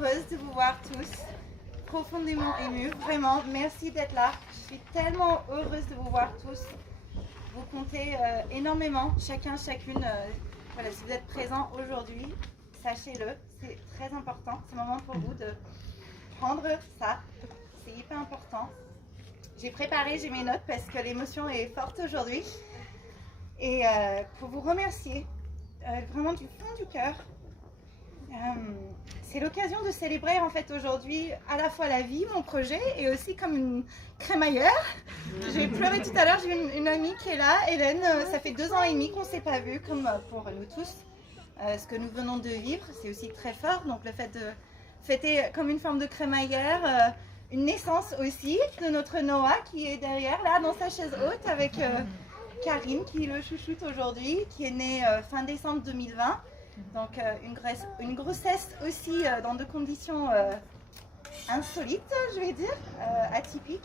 heureuse de vous voir tous, profondément émue, vraiment, merci d'être là. Je suis tellement heureuse de vous voir tous. Vous comptez énormément, chacun, chacune. Voilà, si vous êtes présents aujourd'hui, sachez-le, c'est très important. C'est le moment pour vous de prendre ça, c'est hyper important. J'ai mes notes parce que l'émotion est forte aujourd'hui. Et pour vous remercier, vraiment du fond du cœur. C'est l'occasion de célébrer en fait aujourd'hui à la fois la vie, mon projet, et aussi comme une crémaillère. J'ai pleuré tout à l'heure, j'ai une amie qui est là, Hélène, ça fait 2 ans et demi qu'on ne s'est pas vu, comme pour nous tous. Ce que nous venons de vivre, c'est aussi très fort, donc le fait de fêter comme une forme de crémaillère, une naissance aussi de notre Noah qui est derrière, là, dans sa chaise haute, avec Karine qui le chouchoute aujourd'hui, qui est née fin décembre 2020. Donc une grossesse aussi dans des conditions insolites, je vais dire, atypiques.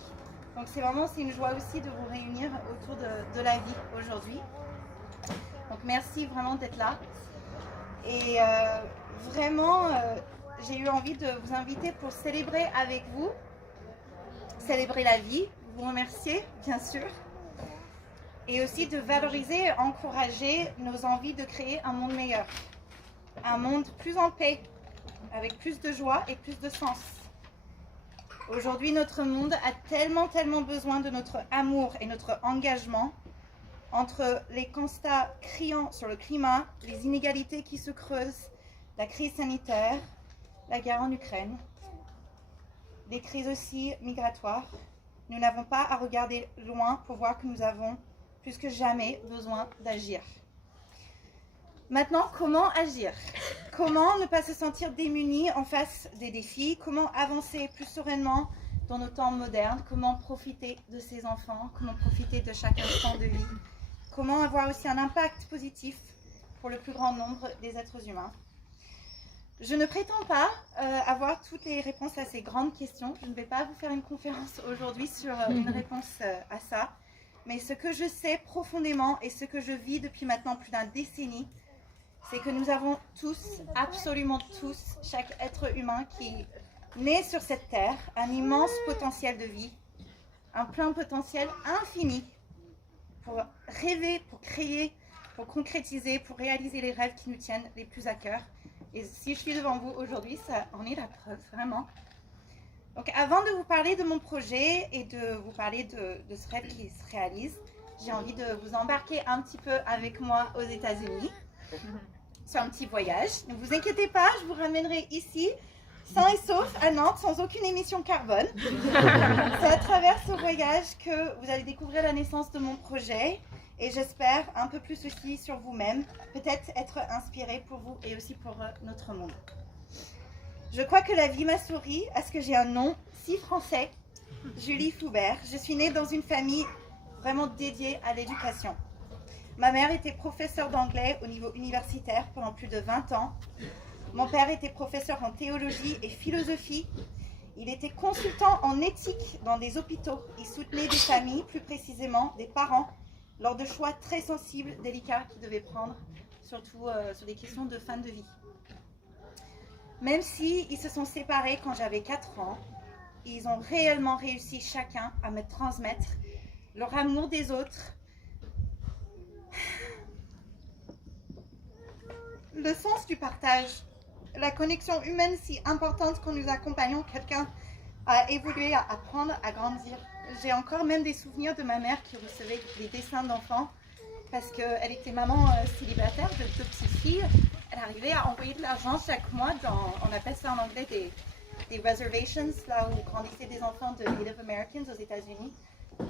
Donc c'est une joie aussi de vous réunir autour de la vie aujourd'hui. Donc merci vraiment d'être là. Et vraiment, j'ai eu envie de vous inviter pour célébrer avec vous, célébrer la vie, vous remercier bien sûr, et aussi de valoriser, encourager nos envies de créer un monde meilleur. Un monde plus en paix, avec plus de joie et plus de sens. Aujourd'hui, notre monde a tellement besoin de notre amour et notre engagement entre les constats criants sur le climat, les inégalités qui se creusent, la crise sanitaire, la guerre en Ukraine, les crises aussi migratoires. Nous n'avons pas à regarder loin pour voir que nous avons plus que jamais besoin d'agir. Maintenant, comment agir? Comment ne pas se sentir démunis en face des défis? Comment avancer plus sereinement dans nos temps modernes? Comment profiter de ses enfants? Comment profiter de chaque instant de vie? Comment avoir aussi un impact positif pour le plus grand nombre des êtres humains? Je ne prétends pas avoir toutes les réponses à ces grandes questions. Je ne vais pas vous faire une conférence aujourd'hui sur une réponse à ça. Mais ce que je sais profondément et ce que je vis depuis maintenant plus d'une décennie, c'est que nous avons tous, absolument tous, chaque être humain qui naît sur cette terre, un immense potentiel de vie, un plein potentiel infini pour rêver, pour créer, pour concrétiser, pour réaliser les rêves qui nous tiennent les plus à cœur. Et si je suis devant vous aujourd'hui, ça en est la preuve, vraiment. Donc avant de vous parler de mon projet et de vous parler de ce rêve qui se réalise, j'ai envie de vous embarquer un petit peu avec moi aux États-Unis. Sur un petit voyage. Ne vous inquiétez pas, je vous ramènerai ici, sain et sauf, à Nantes, sans aucune émission carbone. C'est à travers ce voyage que vous allez découvrir la naissance de mon projet et j'espère un peu plus aussi sur vous-même, peut-être être inspiré pour vous et aussi pour notre monde. Je crois que la vie m'a souri à ce que j'ai un nom si français, Julie Foubert. Je suis née dans une famille vraiment dédiée à l'éducation. Ma mère était professeure d'anglais au niveau universitaire pendant plus de 20 ans. Mon père était professeur en théologie et philosophie. Il était consultant en éthique dans des hôpitaux. Il soutenait des familles, plus précisément des parents, lors de choix très sensibles, délicats qu'ils devaient prendre, surtout sur des questions de fin de vie. Même s'ils se sont séparés quand j'avais 4 ans, ils ont réellement réussi chacun à me transmettre leur amour des autres, le sens du partage, la connexion humaine si importante quand nous accompagnons quelqu'un à évoluer, à apprendre, à grandir. J'ai encore même des souvenirs de ma mère qui recevait des dessins d'enfants parce qu'elle était maman célibataire de 2 petites filles. Elle arrivait à envoyer de l'argent chaque mois dans, on appelle ça en anglais des reservations, là où grandissaient des enfants de Native Americans aux États-Unis.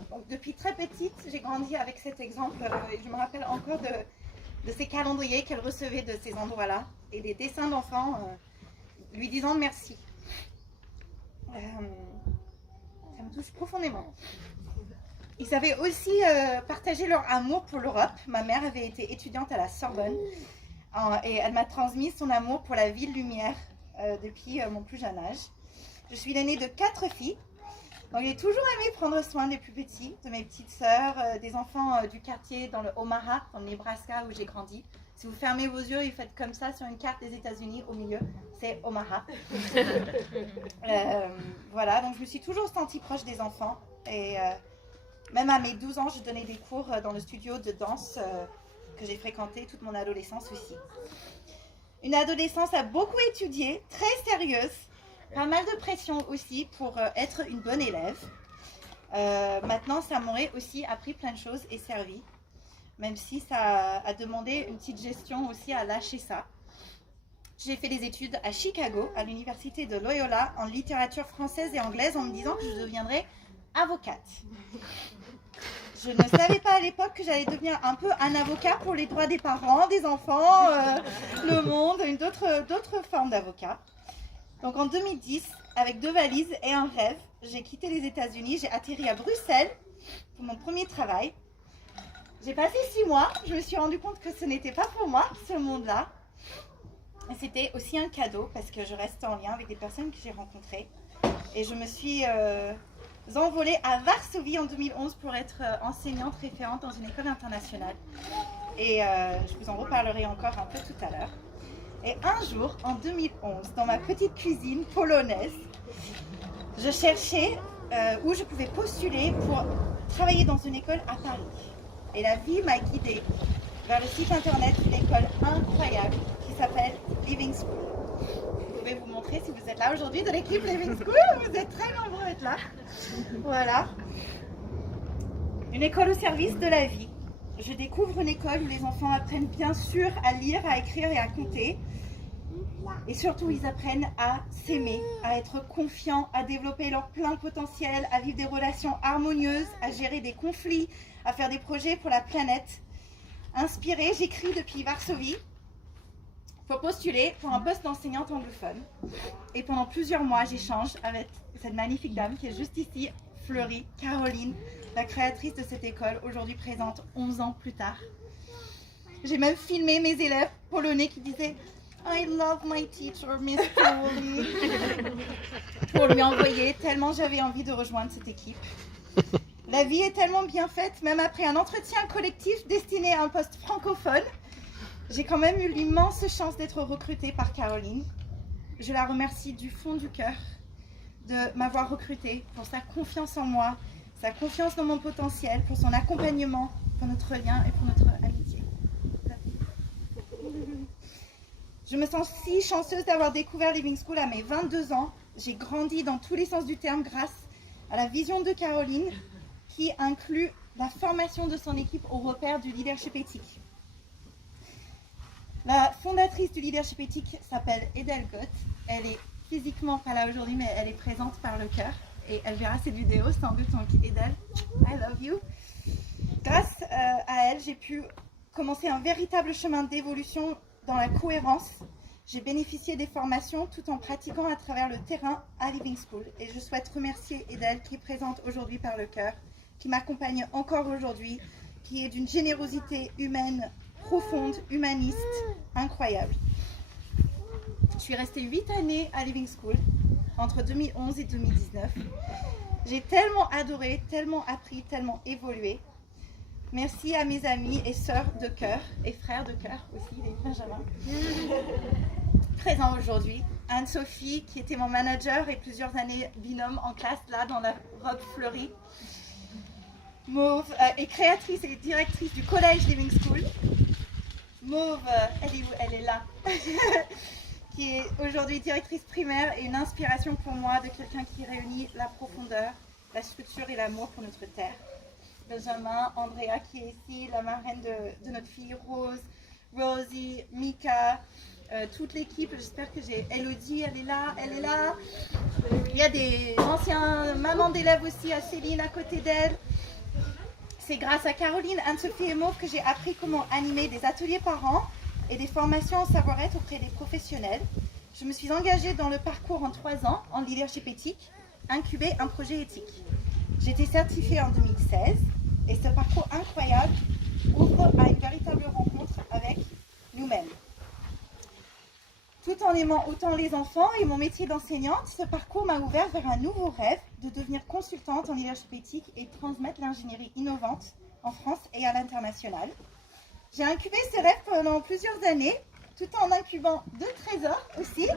Donc depuis très petite, j'ai grandi avec cet exemple et je me rappelle encore de ces calendriers qu'elle recevait de ces endroits-là et des dessins d'enfants lui disant merci. Ça me touche profondément. Ils savaient aussi partager leur amour pour l'Europe. Ma mère avait été étudiante à la Sorbonne et elle m'a transmis son amour pour la ville lumière depuis mon plus jeune âge. Je suis l'aînée de 4 filles. Donc j'ai toujours aimé prendre soin des plus petits, de mes petites sœurs, des enfants du quartier dans le Omaha, dans le Nebraska où j'ai grandi. Si vous fermez vos yeux et faites comme ça sur une carte des États-Unis, au milieu, c'est Omaha. Voilà, donc je me suis toujours sentie proche des enfants. Et même à mes 12 ans, je donnais des cours dans le studio de danse que j'ai fréquenté toute mon adolescence aussi. Une adolescence à beaucoup étudié, très sérieuse, pas mal de pression aussi pour être une bonne élève. Maintenant, ça m'aurait aussi appris plein de choses et servi, même si ça a demandé une petite gestion aussi à lâcher ça. J'ai fait des études à Chicago, à l'université de Loyola, en littérature française et anglaise, en me disant que je deviendrais avocate. Je ne savais pas à l'époque que j'allais devenir un peu un avocat pour les droits des parents, des enfants, le monde, d'autres formes d'avocat. Donc en 2010, avec 2 valises et un rêve, j'ai quitté les États-Unis, j'ai atterri à Bruxelles pour mon premier travail. J'ai passé 6 mois, je me suis rendu compte que ce n'était pas pour moi, ce monde-là. Et c'était aussi un cadeau parce que je reste en lien avec des personnes que j'ai rencontrées. Et je me suis envolée à Varsovie en 2011 pour être enseignante référente dans une école internationale. Et je vous en reparlerai encore un peu tout à l'heure. Et un jour, en 2011, dans ma petite cuisine polonaise, je cherchais où je pouvais postuler pour travailler dans une école à Paris. Et la vie m'a guidée vers le site internet d'une école incroyable qui s'appelle Living School. Vous pouvez vous montrer si vous êtes là aujourd'hui de l'équipe Living School, vous êtes très nombreux à être là. Voilà. Une école au service de la vie. Je découvre une école où les enfants apprennent bien sûr à lire, à écrire et à compter. Et surtout, ils apprennent à s'aimer, à être confiants, à développer leur plein potentiel, à vivre des relations harmonieuses, à gérer des conflits, à faire des projets pour la planète. Inspirée, j'écris depuis Varsovie pour postuler pour un poste d'enseignante anglophone. Et pendant plusieurs mois, j'échange avec cette magnifique dame qui est juste ici, Fleury, Caroline, la créatrice de cette école, aujourd'hui présente 11 ans plus tard. J'ai même filmé mes élèves polonais qui disaient « I love my teacher, Miss Fleury » pour lui envoyer, tellement j'avais envie de rejoindre cette équipe. La vie est tellement bien faite, même après un entretien collectif destiné à un poste francophone, j'ai quand même eu l'immense chance d'être recrutée par Caroline. Je la remercie du fond du cœur de m'avoir recrutée, pour sa confiance en moi, sa confiance dans mon potentiel, pour son accompagnement, pour notre lien et pour notre amitié. Je me sens si chanceuse d'avoir découvert Living School à mes 22 ans. J'ai grandi dans tous les sens du terme grâce à la vision de Caroline, qui inclut la formation de son équipe aux repères du leadership éthique. La fondatrice du leadership éthique s'appelle Edel Gott. Elle est physiquement pas là aujourd'hui, mais elle est présente par le cœur. Et elle verra cette vidéo sans doute. Donc Edel, I love you. Grâce à elle, j'ai pu commencer un véritable chemin d'évolution dans la cohérence. J'ai bénéficié des formations tout en pratiquant à travers le terrain à Living School. Et je souhaite remercier Edel qui est présente aujourd'hui par le cœur, qui m'accompagne encore aujourd'hui, qui est d'une générosité humaine profonde, humaniste, incroyable. Je suis restée 8 années à Living School, entre 2011 et 2019. J'ai tellement adoré, tellement appris, tellement évolué. Merci à mes amis et sœurs de cœur, et frères de cœur aussi, les Benjamin, présents aujourd'hui. Anne-Sophie, qui était mon manager et plusieurs années binôme en classe, là, dans la robe fleurie. Mauve est créatrice et directrice du collège Living School. Mauve, elle est où? Elle est là. Qui est aujourd'hui directrice primaire et une inspiration pour moi de quelqu'un qui réunit la profondeur, la structure et l'amour pour notre terre. Benjamin, Andrea qui est ici, la marraine de notre fille Rose, Rosie, Mika, toute l'équipe. J'espère que j'ai Elodie, elle est là. Il y a des anciens mamans d'élèves aussi, à Céline à côté d'elle. C'est grâce à Caroline, Anne-Sophie et Mauve que j'ai appris comment animer des ateliers par an et des formations en savoir-être auprès des professionnels. Je me suis engagée dans le parcours en 3 ans en leadership éthique, incuber un projet éthique. J'ai été certifiée en 2016 et ce parcours incroyable ouvre à une véritable rencontre avec nous-mêmes. Tout en aimant autant les enfants et mon métier d'enseignante, ce parcours m'a ouvert vers un nouveau rêve de devenir consultante en leadership éthique et transmettre l'ingénierie innovante en France et à l'international. J'ai incubé ce rêve pendant plusieurs années, tout en incubant 2 trésors aussi.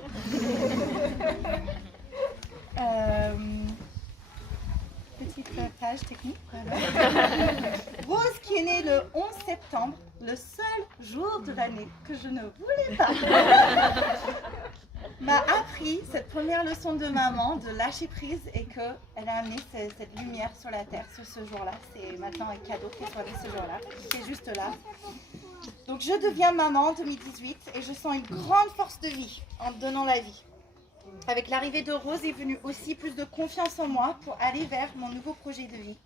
Petite page technique. Voilà. Rose qui est née le 11 septembre, le seul jour de l'année que je ne voulais pas, m'a appris cette première leçon de maman de lâcher prise et qu'elle a amené cette lumière sur la terre ce jour-là. C'est maintenant un cadeau qu'elle soit né ce jour-là, qui est juste là. Donc je deviens maman en 2018 et je sens une grande force de vie en me donnant la vie. Avec l'arrivée de Rose est venue aussi plus de confiance en moi pour aller vers mon nouveau projet de vie.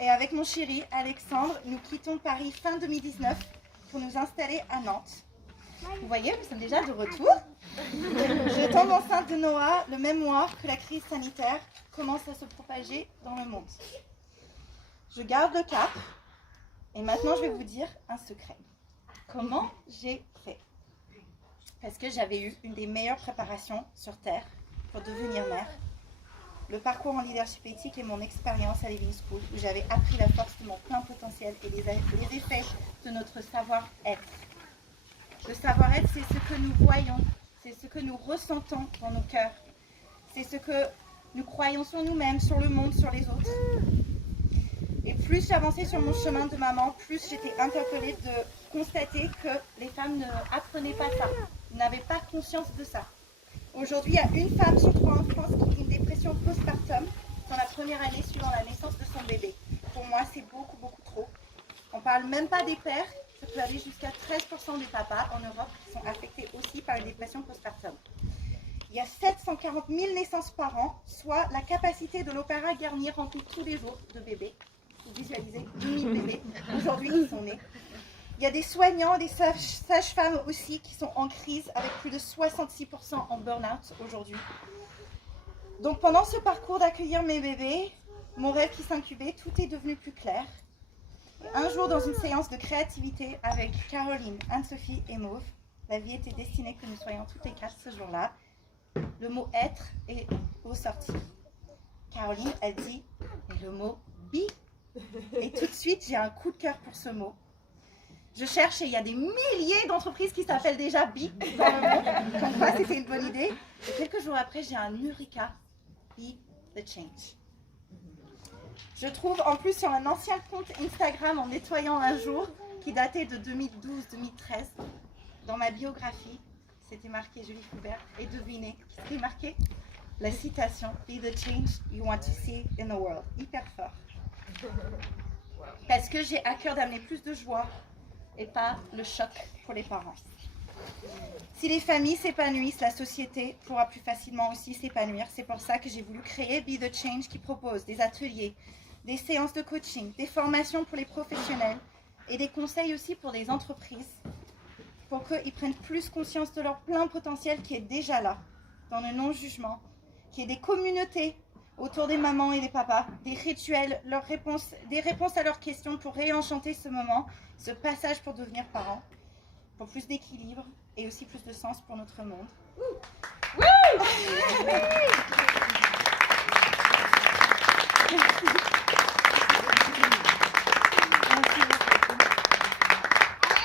Et avec mon chéri Alexandre, nous quittons Paris fin 2019 pour nous installer à Nantes. Vous voyez, nous sommes déjà de retour. Je tombe enceinte de Noah le même mois que la crise sanitaire commence à se propager dans le monde. Je garde le cap et maintenant je vais vous dire un secret. Comment j'ai fait? Parce que j'avais eu une des meilleures préparations sur Terre pour devenir mère. Le parcours en leadership éthique et mon expérience à Living School, où j'avais appris la force de mon plein potentiel et les effets de notre savoir-être. Le savoir-être, c'est ce que nous voyons, c'est ce que nous ressentons dans nos cœurs. C'est ce que nous croyons sur nous-mêmes, sur le monde, sur les autres. Et plus j'avançais sur mon chemin de maman, plus j'étais interpellée de constater que les femmes ne apprenaient pas ça, n'avaient pas conscience de ça. Aujourd'hui, il y a une femme sur 3 en France qui vit une dépression postpartum dans la première année suivant la naissance de son bébé. Pour moi, c'est beaucoup, beaucoup trop. On ne parle même pas des pères, ça peut aller jusqu'à 13% des papas en Europe qui sont affectés aussi par une dépression postpartum. Il y a 740 000 naissances par an, soit la capacité de l'Opéra Garnier remplit tous les jours de bébés. Vous visualisez 2000 bébés aujourd'hui qui sont nés. Il y a des soignants, des sages-femmes aussi qui sont en crise avec plus de 66% en burn-out aujourd'hui. Donc pendant ce parcours d'accueillir mes bébés, mon rêve qui s'incubait, tout est devenu plus clair. Et un jour dans une séance de créativité avec Caroline, Anne-Sophie et Mauve, la vie était destinée que nous soyons toutes les 4 ce jour-là. Le mot être est ressorti. Caroline, elle dit le mot be. Et tout de suite, j'ai un coup de cœur pour ce mot. Je cherche et il y a des milliers d'entreprises qui s'appellent déjà Be dans le monde. Comme quoi, c'était une bonne idée. Et quelques jours après, j'ai un Eureka, Be the Change. Je trouve en plus sur un ancien compte Instagram en nettoyant un jour, qui datait de 2012-2013, dans ma biographie, c'était marqué Julie Foubert. Et devinez, qu'est-ce qui est marqué? La citation, Be the change you want to see in the world. Hyper fort. Parce que j'ai à cœur d'amener plus de joie et pas le choc pour les parents. Si les familles s'épanouissent, la société pourra plus facilement aussi s'épanouir. C'est pour ça que j'ai voulu créer Be the Change qui propose des ateliers, des séances de coaching, des formations pour les professionnels et des conseils aussi pour les entreprises pour qu'ils prennent plus conscience de leur plein potentiel qui est déjà là, dans le non-jugement, qu'il y ait des communautés autour des mamans et des papas, des rituels, des réponses à leurs questions pour réenchanter ce moment, ce passage pour devenir parents, pour plus d'équilibre et aussi plus de sens pour notre monde.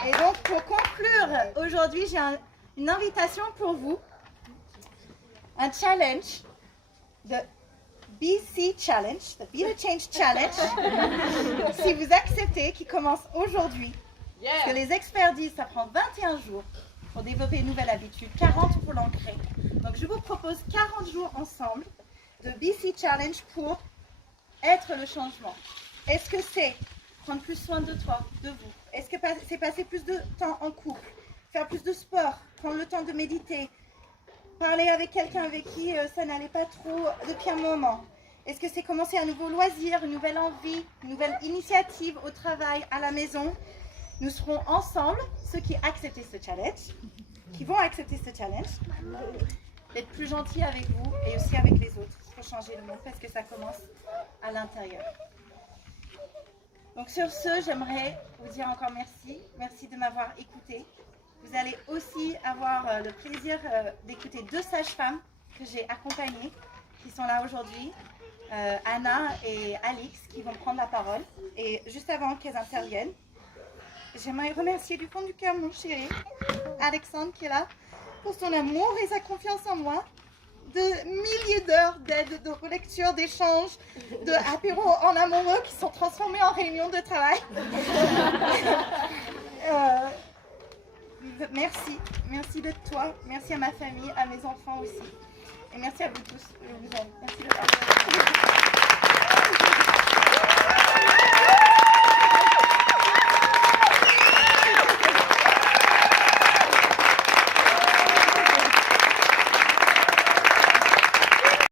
Et donc pour conclure, aujourd'hui j'ai une invitation pour vous, un challenge de BC Challenge, the Be the Change Challenge, si vous acceptez, qui commence aujourd'hui. Parce que les experts disent que ça prend 21 jours pour développer une nouvelle habitude, 40 pour l'ancrer. Donc je vous propose 40 jours ensemble de BC Challenge pour être le changement. Est-ce que c'est prendre plus soin de toi, de vous? Est-ce que c'est passer plus de temps en couple, faire plus de sport, prendre le temps de méditer, parler avec quelqu'un avec qui ça n'allait pas trop depuis un moment? Est-ce que c'est commencer un nouveau loisir, une nouvelle envie, une nouvelle initiative au travail, à la maison? Nous serons ensemble, ceux qui acceptent ce challenge, qui vont accepter ce challenge, d'être plus gentils avec vous et aussi avec les autres pour changer le monde parce que ça commence à l'intérieur. Donc sur ce, j'aimerais vous dire encore merci. Merci de m'avoir écouté. Vous allez aussi avoir le plaisir d'écouter 2 sages-femmes que j'ai accompagnées, qui sont là aujourd'hui, Anna et Alix, qui vont prendre la parole. Et juste avant qu'elles interviennent, J'aimerais remercier du fond du cœur mon chéri, Alexandre, qui est là, pour son amour et sa confiance en moi. De milliers d'heures d'aide, de relecture, d'échanges, d'apéros en amoureux qui sont transformés en réunions de travail. Merci de toi, merci à ma famille, à mes enfants aussi. Et merci à vous tous, je vous aime. Merci de